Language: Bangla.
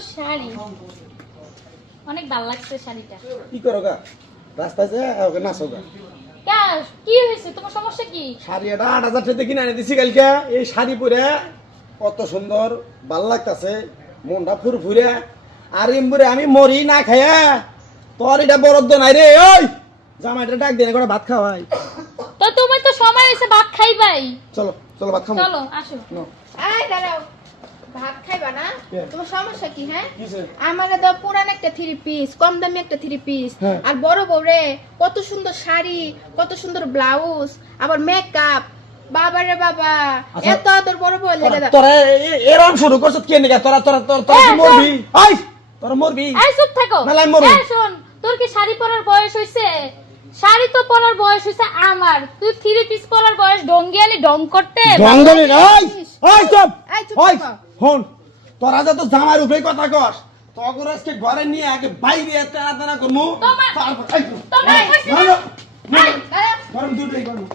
সুন্দর শাড়ি, অনেক ভালো লাগছে শাড়িটা। কি করো গা রাস্তায় যায় ওকে নাচো গা কি হয়েছে, তোমার সমস্যা কি? শাড়ি এটা 8,000 টাকা কিনে এনে দিছি কালকে। এই শাড়ি পরে কত সুন্দর ভাল লাগতাছে, মনটা ফুরফুরে। আর এমবুরে আমি মরি না খায়া তোর এটা বরাদ্দ নাই রে। ওই জামাইটা ডাক দেন করে ভাত খাওয়াই। তো তোমার তো সময় হয়েছে, ভাত খাইবাই। চলো চলো ভাত খাবো। চলো আসো। এই দাঁড়াও, ভাত খাইবা না? তোমার সমস্যা কি? হ্যাঁ, কিসে? আমারে দাও পুরান একটা 3 পিস, কম দামি একটা 3 পিস। হ্যাঁ। আর বড় বউরে কত সুন্দর শাড়ি, কত সুন্দর ব্লাউজ, আবার মেকআপ। বাবারে বাবা, আচ্ছা। এত আদর বড় বউ লেগে দাও। তোরা এরম শুরু করছত কে নিকা? তোরা তোরা তোরা তোরা কি মরবি? আই তোরা মরবি। এই চুপ থাকো। নাহলে আমি মরবো। এই শোন, তোর কি শাড়ি পরার বয়স হইছে? শাড়ি তো পরার বয়স হইছে আমার, তুই 3 পিস পরার বয়স ডঙ্গিয়ালি ডং করতে। গঙ্গলি ওই ওই চুপ। এই চুপ ওই থাকো। হন তোরা যত জামার উপরে কথা কস তখন আজকে ঘরে নিয়ে আগে বাইরে একটা আদানা করমু। তোমার- তারপর এই তোমার এই, কইছি না, না? না, না, দাঁড়াও। গরম দুধ এই করমু।